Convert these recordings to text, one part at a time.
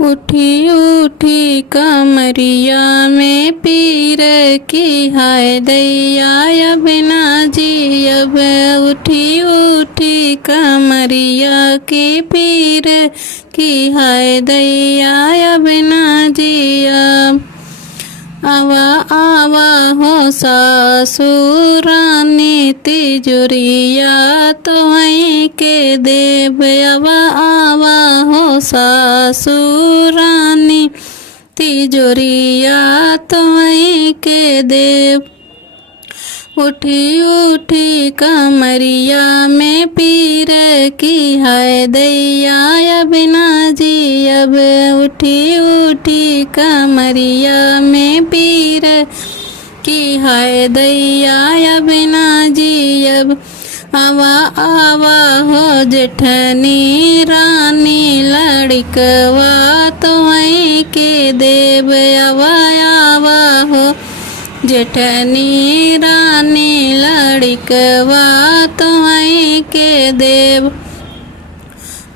उठी उठी कमरिया में पीर की हाय दैया अब ना जी अब। उठी उठी कमरिया की पीर की हाय दैया अब ना जी अब। आवा आवा हो सासुरानी तिजोरिया तोहई के देव। आवा आवा हो सासुरानी तिजोरिया तोहई के देव। उठी उठी कमरिया में पीर की हाय दैया अब ना जी अब। उठी उठी कमरिया में पीर की हाय दैया अब ना जी अब। आवा आवा हो जेठनी रानी लड़कवा तोहई के देव। आवा आवा हो जेठनी रानी लड़कवा तोहई के देव।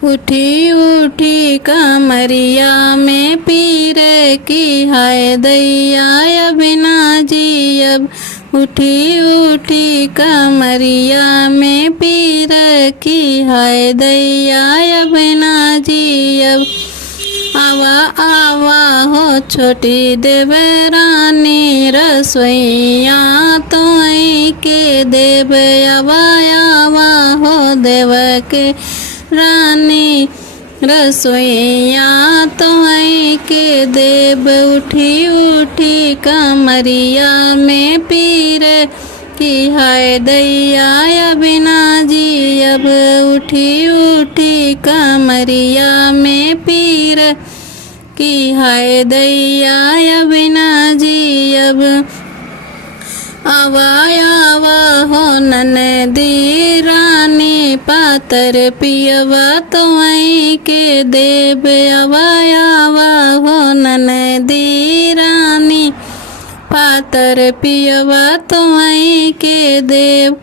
उठी उठी कमरिया में पीर की हाय दैया अब ना जी अब। उठी उठी कमरिया में पीर की हाय दैया अब ना जी अब। आवा आवा हो छोटी देवरानी रसोइया तोहई के देव। आवा आवा हो देव के रानी रसोइया तोहई के देव। उठी उठी कमरिया में पीर की हाय दैया अब ना जी अब। उठी उठी कमरिया में पीर की हाय दैया अब ना जी अब। आवा आवा हो ननदी रानी पातर पियवा तोहई के देव। आवा आवा हो ननदी रानी पातर पियवा तोहई के देव।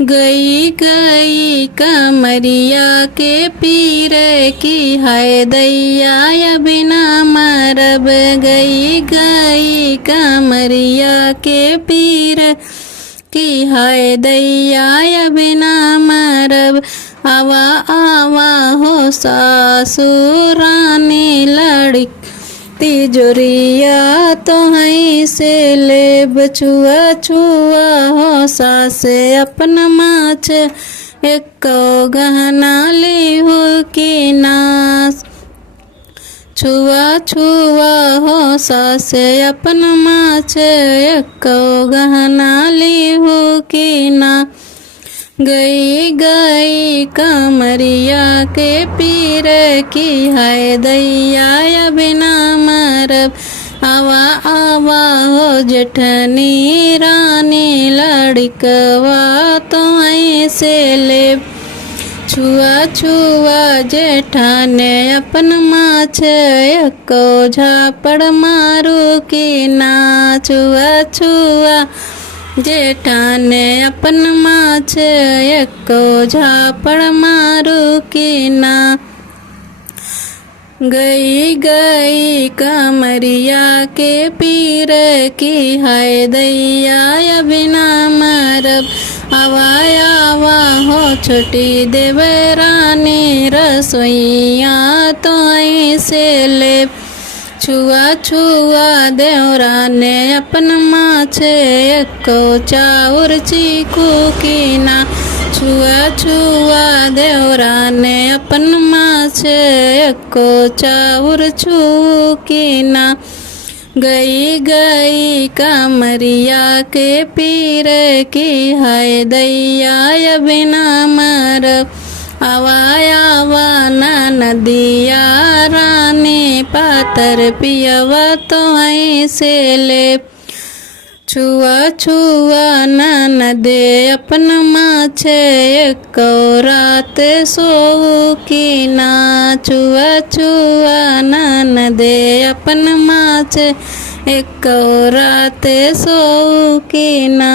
गई गई कमरिया के पीर की हाय दैया अब ना मरब। गई गई कमरिया के पीर की हाय दैया अब ना मरब। आवा आवा हो सासुरानी लड़क तिजोरिया तोहई से लेब। छुआ छुआ हो सासे अपन माछ एको गहना ली हो की नास। छुआ छुआ हो सासे अपन माछ एको गहना ली हो की ना। गई गई कमरिया के पीर की हाय दैया अब ना मरब। आवा आवा हो जेठनी रानी लड़कवा तोहई से लेब। छुआ छुआ जेठाने अपन माछ एको झापड़ मारू की ना। छुआ छुआ जेठाने अपन माछ एको झापड़ मारू की ना। गई गई कमरिया के पीर की हाय दैया अब ना मरब। आवा आवा हो छोटी देवरानी रसोइया तोहई से लेब। छुआ छुआ देवराने अपन माछ एको चाउर चीकू की ना। छुआ छुआ देवराने अपन माछ एको चाउर छू की ना। गई गई कमरिया के पीर की हाय दैया अब ना मरब। आवा आवा नदिया रानी पातर पियवा तोहई से लेब। छुआ छुआ ननदे अपन माछ एको रात सोऊ की ना। छुआ छुआ ननदे अपन माछ एको रात सोऊ की ना।